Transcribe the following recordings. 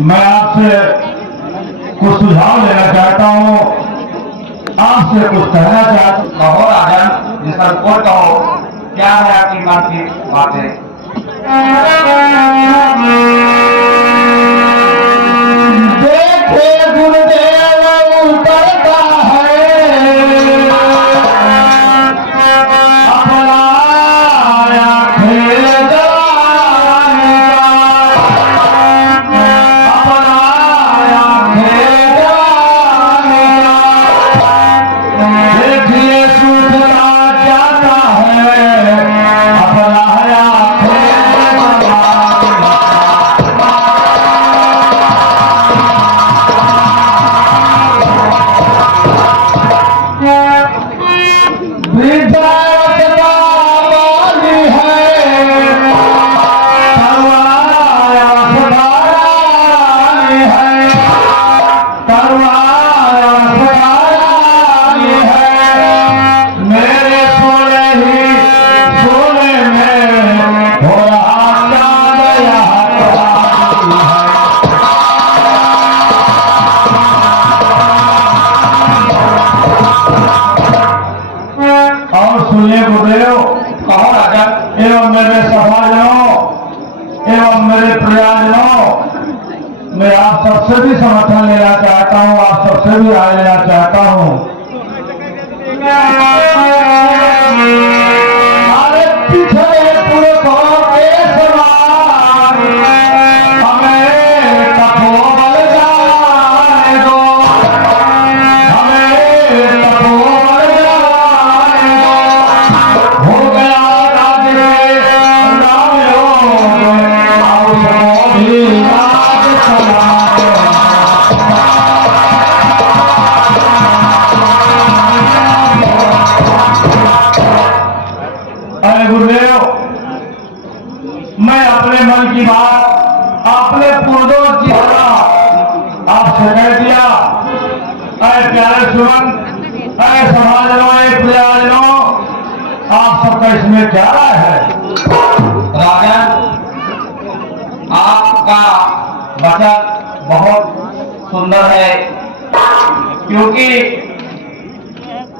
मैं आपसे कुछ सुझाव लेना चाहता हूँ, आपसे कुछ कहना चाहता हूँ। कहो राजन, जिस पर कोई कहो, क्या है आपकी मन की बातें? देखे गुरुदेव उतरता है अपना खेल जवानी का, अपना खेल जवानी का। देखिए सूझता जाता है अपना खेल जवानी का। सुनिए गुरुदेव, कहो राजन। एवं मेरे सभाजनों एवं मेरे प्रियजनों, मैं आप सबसे भी समर्थन लेना चाहता हूँ, आप सबसे भी राय लेना चाहता हूँ। अरे पिछले पुरखों के समान हमें तपोबल जाने दो, हमें तपोबल जाने दो। हो गया राज में राम योग, आओ सबो भी राज चलाओ। अरे गुरुदेव, मैं अपने मन की बात अपने पूर्वजों की तरह आपसे कह दिया। अरे प्यारे सुमन, अरे समाजनों, प्रियजनों, आप सबका इसमें क्या राय है? राजन, आपका वचन बहुत सुंदर है, क्योंकि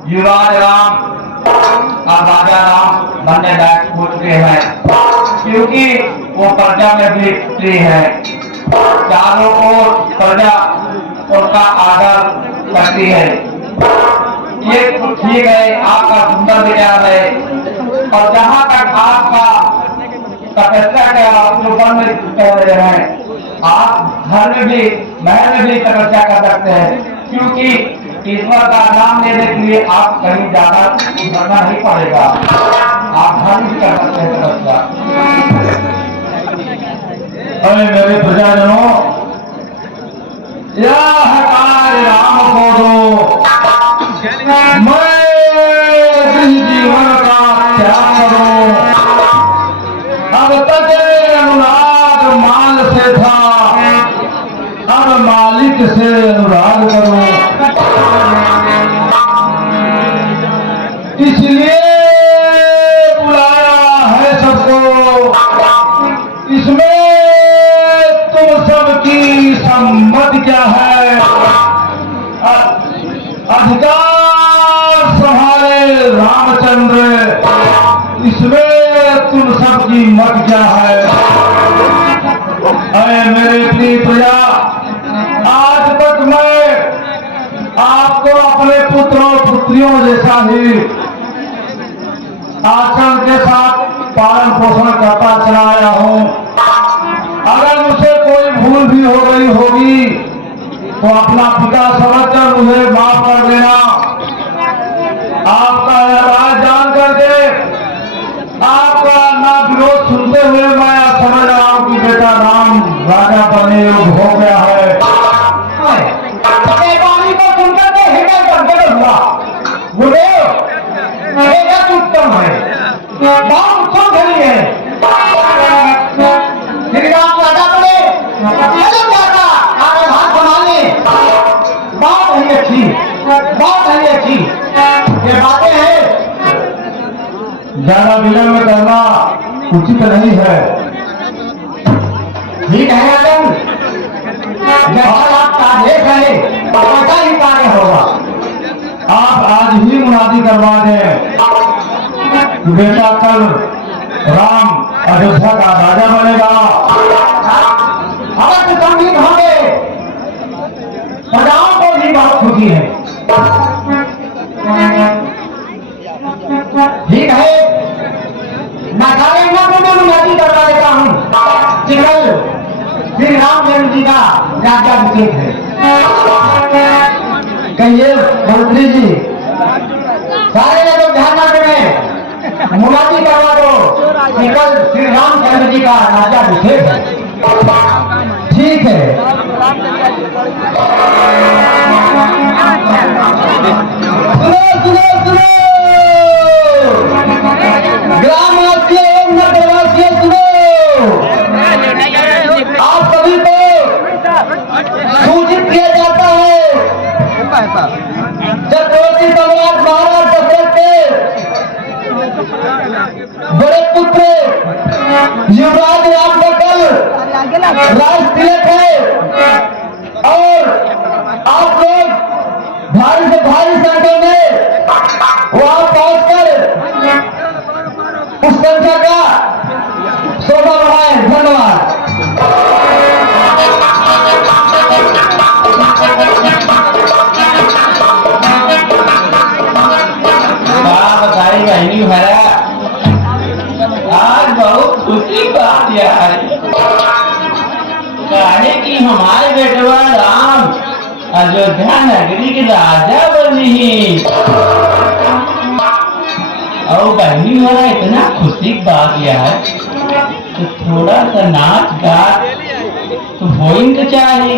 युवराज राम और राजा राम बनने लायक हो चुके हैं, क्योंकि वो प्रजा में भी प्रिय है। चारों ओर प्रजा उनका आदर करती है। ये ठीक है, आपका सुंदर विचार है। और जहाँ तक आपका तपस्या का जो वन में कह रहे हैं, आप घर में भी महल में भी तपस्या कर सकते हैं, क्योंकि ईश्वर का नाम लेने के लिए आप कहीं ज्यादा करना नहीं पड़ेगा, आप घर भी कर सकते हैं तपस्या। अरे मेरे प्रजाजनों, यह कार्य राम को दो, मैं जीवन का त्याग करूं। अब तक अनुराग माल से था, अब मालिक से अनुराग करूं। इसलिए बुलाया है सबको, इसमें तुम सबकी सम्मति क्या है? अधिकार संभाले रामचंद्र, इसमें तुम सबकी मत क्या है? अरे मेरे प्रिय प्रजा, आज तक मैं आपको अपने पुत्र और पुत्रियों जैसा ही आचरण के साथ पालन पोषण करता चला आया हूं। अगर मुझसे कोई भूल भी हो गई होगी तो अपना पिता समझकर मुझे माफ कर देना। आपका राज जान करके आपका ना विरोध सुनते हुए मैं समझ रहा हूं कि बेटा राम राजा बनने योग्य हो गया है। सुनकर के हृदय गदगद हुआ। गुरुदेव, ये उत्तम है, बहुत उत्तम धनी है। श्री राम राजा बने, जाता आगे भाग संभालने, बात नहीं अच्छी, बात नहीं अच्छी। ये बातें हैं, ज्यादा विलंब करना उचित नहीं है। ठीक है राजन, जैसा आपका आदेश है वैसा ही कार्य होगा। आप आज ही मुनादी करवा दें कि बेटा कल राम अयोध्या का राजा बनेगा। अवश्य संगीत होंगे, प्रजाओं को भी बहुत खुशी है। ठीक है, नाकारे न को मैं मुनादी करवा देता हूँ कि कल श्री रामचंद्र जी का राज्याभिषेक है। कहिए मंत्री जी, सारे लोग ध्यान रखें, मुनादी करवा दो कि कल श्री रामचंद्र जी का राज्याभिषेक है। ठीक है। सुनो सुनो सुनो, ग्रामवासियों एवं नगरवासियों सुनो, आप सभी को सूचित किया जाता है चक्रवर्ती सम्राट महाराज दशरथ के बड़े पुत्र युवराज राम का कल राज तिलक है और आप लोग भारी से भारी संख्या में वहां पहुंचकर उस संख्या का शोभा बढ़ाएं। धन्यवाद। बधाई बहनी भरा, आज बहुत खुशी बात है काहे कि हमारे बेटवा राम अयोध्या नगरी के राजा बनी। और बहनी वाला इतना खुशी की बात यह है तो थोड़ा सा नाच गा तो हो इनका चाहिए।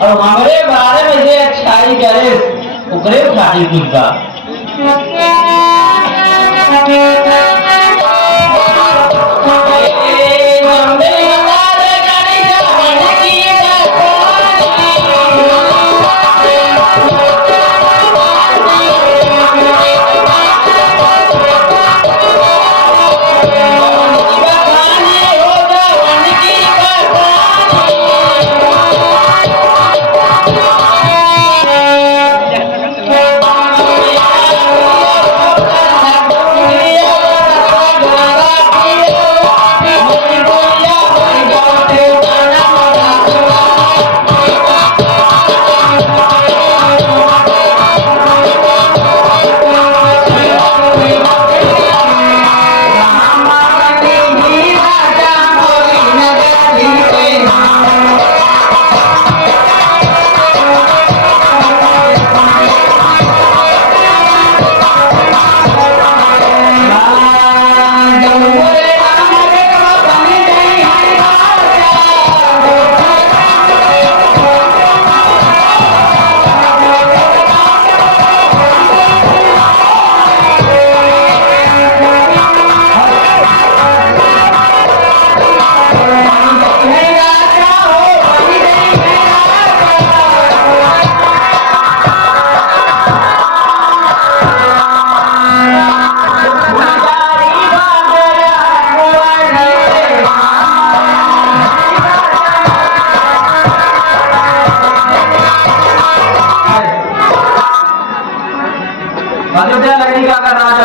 और हमारे बारे में जे अच्छाई करे ओकरे खातिर कुछ बा।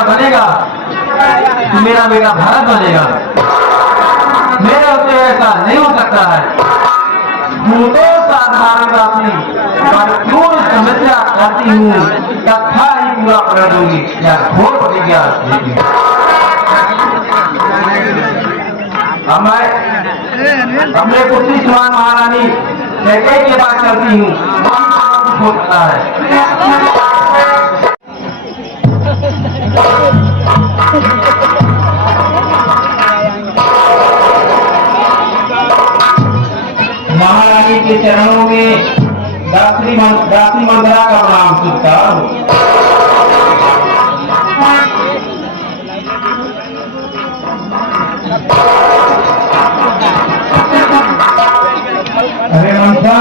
बनेगा तो मेरा बेटा भारत बनेगा। मेरे होते ऐसा नहीं हो सकता है। हूँ तो साधारण आदमी, पर क्यों समस्या करती हूँ, कथा ही पूरा कर दूंगी या घोर प्रतिज्ञा देगी। अपने पुत्री सुमान महारानी कैकेयी के पास चलती हूँ, होता है। महारानी के चरणों में दासी मंदरा का प्रणाम सुनता हूँ। अरे मनसा,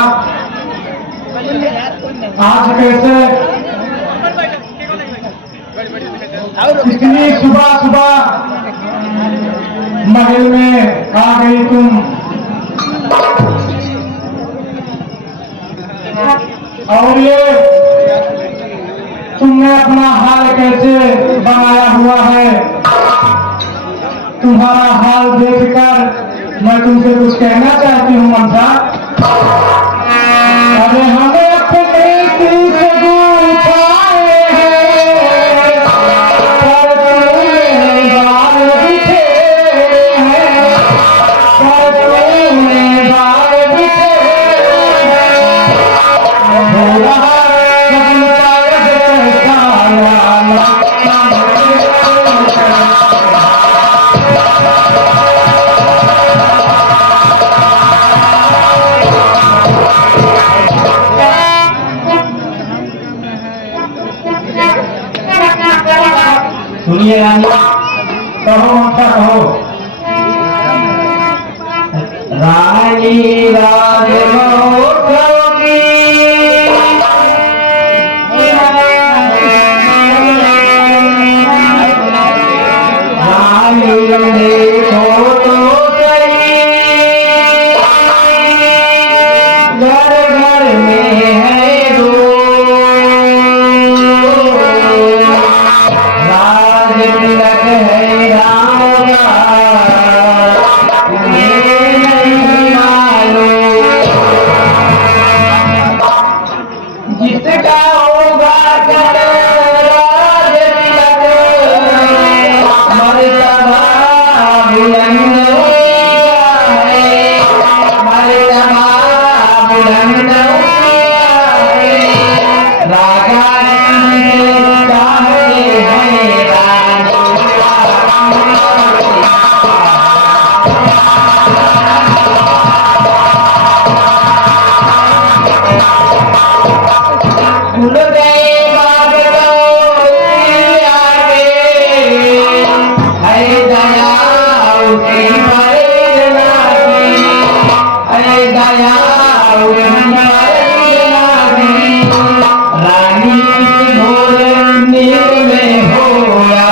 आज कैसे इतनी सुबह सुबह महल में आ गई तुम? और ये तुमने अपना हाल कैसे बनाया हुआ है? तुम्हारा हाल देखकर मैं तुमसे कुछ कहना चाहती हूँ मनसा। अरे हमें अपने दिल से पाए हैं, पर तुम्हें बाल बिछे हैं, पर तुम्हें बाल बिछे हो रहा सपन शायद सुनिए रानी, कहो मनसा कहो। रानी राजमहोत्सव की रानी देखो तो सही, घर घर में है दो राज तिलक है राम का, तुम्हें नहीं मालूम। जिसका होगा कल राज तिलक, मर्तबा बुलंद उसका है, मर्तबा बुलंद उसका है। राजा चाहते हैं रानी भूल गए बात तो आगे, है दया उसी मर्जना की, है दया उसी मर्जना की। रानी की भोर नींद में हो या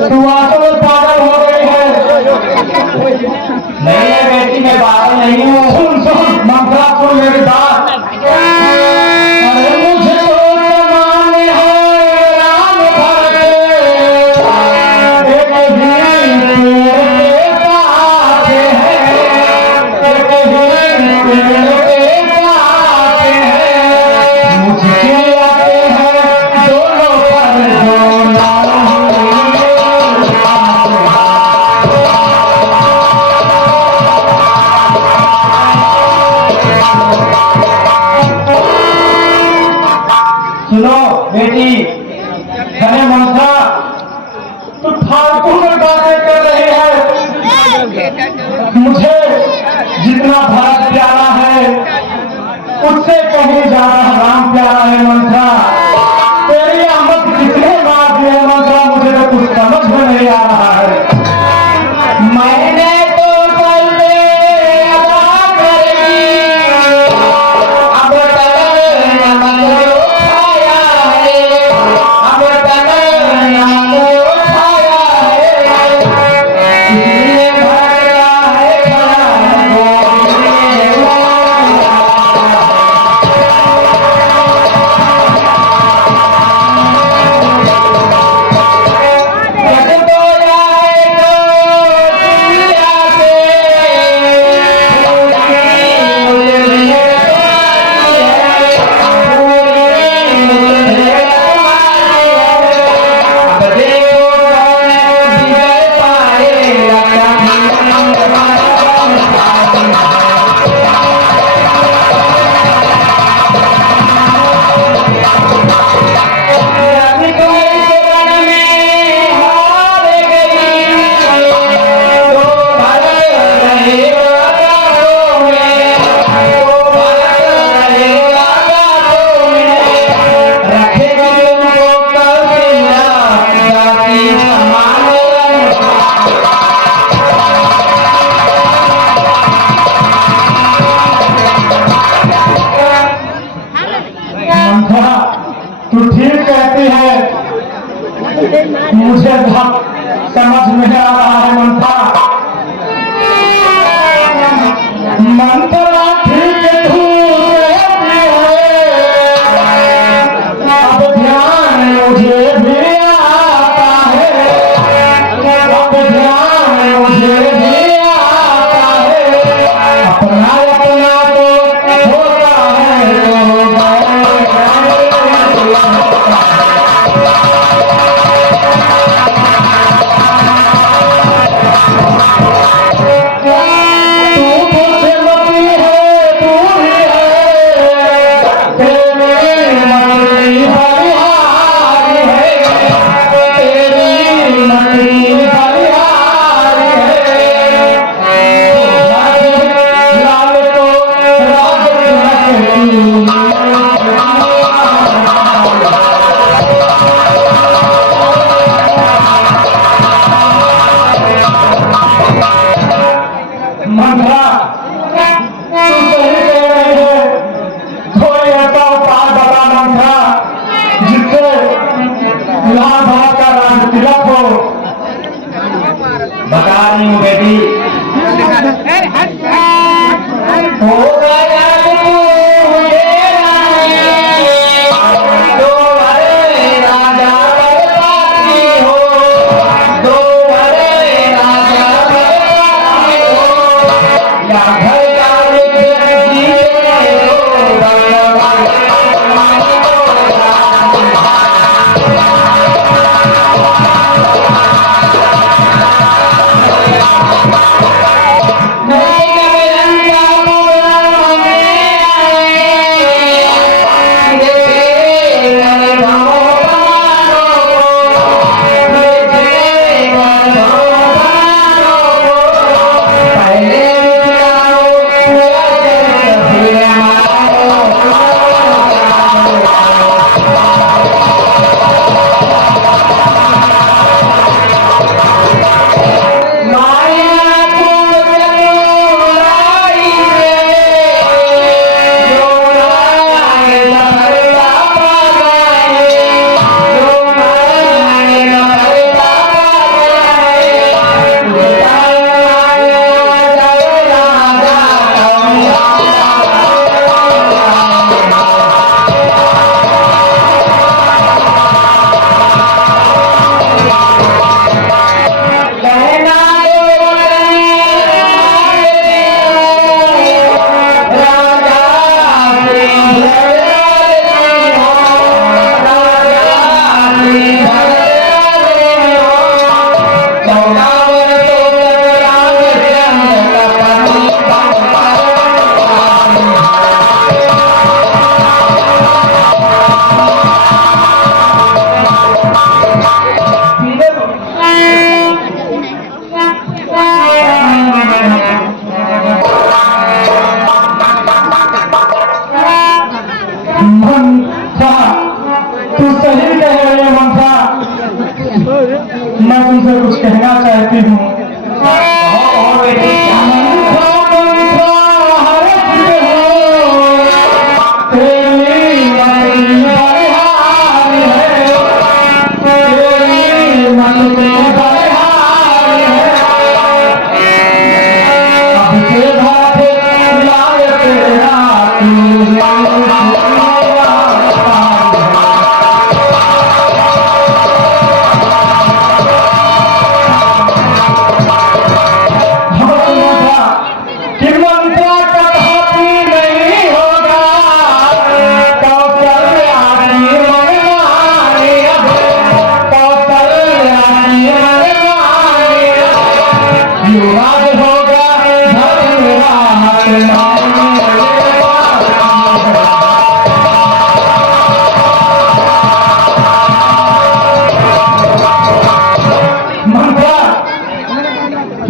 तू आंसू में पागल हो गई है। नहीं है बेटी, मैं पागल नहीं हूँ। सुन सुन मंत्रा, सुन मेरी बात। अरे मुझे तो जमाने हैं राम भरते, एक ही तेरे पाते हैं, एक ही तेरे पाते हैं। मुझे आते हैं दोनों पर दोनों। सुनो बेटी, अरे मनसा, तू फालतू में बातें कर रही है। मुझे जितना भारत प्यारा है उससे कहीं ज्यादा राम प्यारा है मनसा। तेरी आमद कितने बार दिए मनसा, मुझे तो कुछ समझ में नहीं आ रहा है। मैंने तो पहले अदा करी, अब तक नमक खाया है, अब तक नमक खाया है। इसलिए भरता है प्राण को। मंथरा, तू ठीक कहती है, मुझे बहुत समझ में आ रहा है मंथरा। मंथरा ठीक तू कहती है, अब ध्यान मुझे भी आता है, अब ध्यान मुझे भी आता है। अपना अपना तो होता है तू तो चलती है तुमसे कुछ कहना चाहती हूँ। और बेटी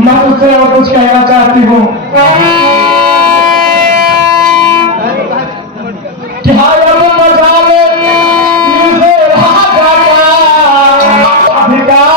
मैं तुझसे और कुछ कहना चाहती हूँ। क्या अधिकार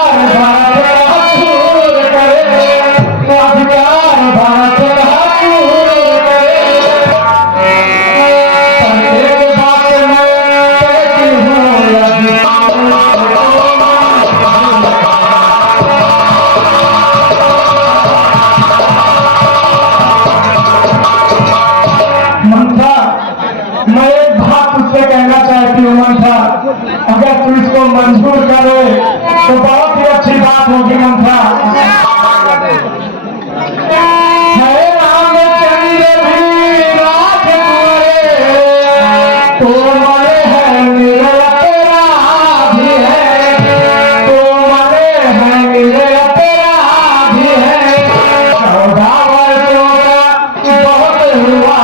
मैं एक बात तुझसे कहना चाहती हूँ मंथा, अगर तू इसको मंजूर करे तो बहुत ही अच्छी बात होगी मंथा। है रामचंद्र भी राज कुंवरे, तो मरे है मेरा तेरा भी है, तो मरे है मेरा तेरा भी है। 14 वर्षों का बहुत हुआ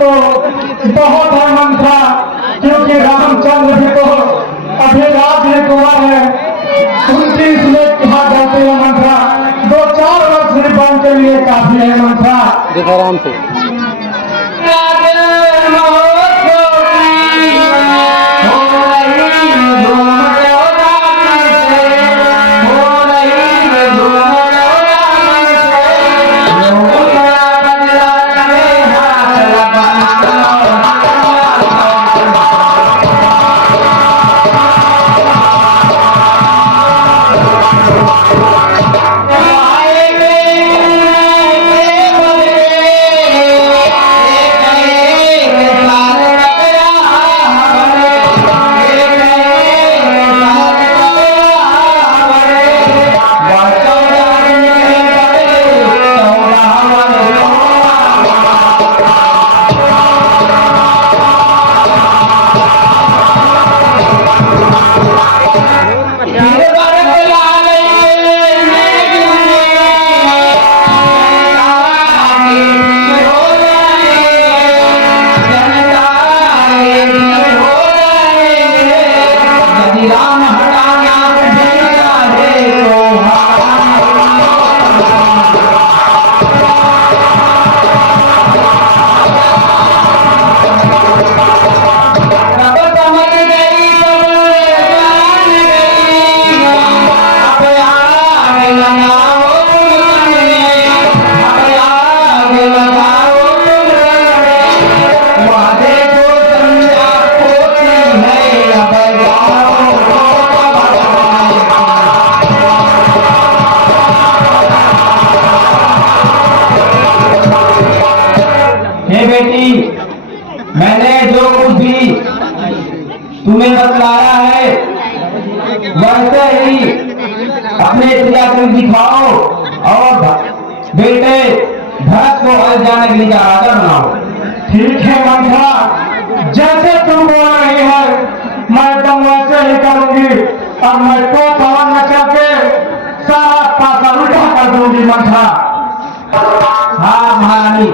दो तो बहुत है मंत्रा, क्योंकि रामचंद्र भी तो अभी राज कुमार है। 29 में कहा जाते हैं मंत्रा, 2-4 वर्ष रिबन के लिए काफी है मंत्रा। देखो आराम से मैंने जो कुछ भी तुम्हें बतलाया है वैसे ही अपने पिता को दिखाओ और बेटे भरत को हल जाने के लिए राजा बनाओ। ठीक है मंथा, जैसे तुम बोल रही है मैं एकदम वैसे ही करूंगी। और मैं तो पवन नचा के सारा पासा उल्टा कर दूंगी मंथा। हाँ महारानी।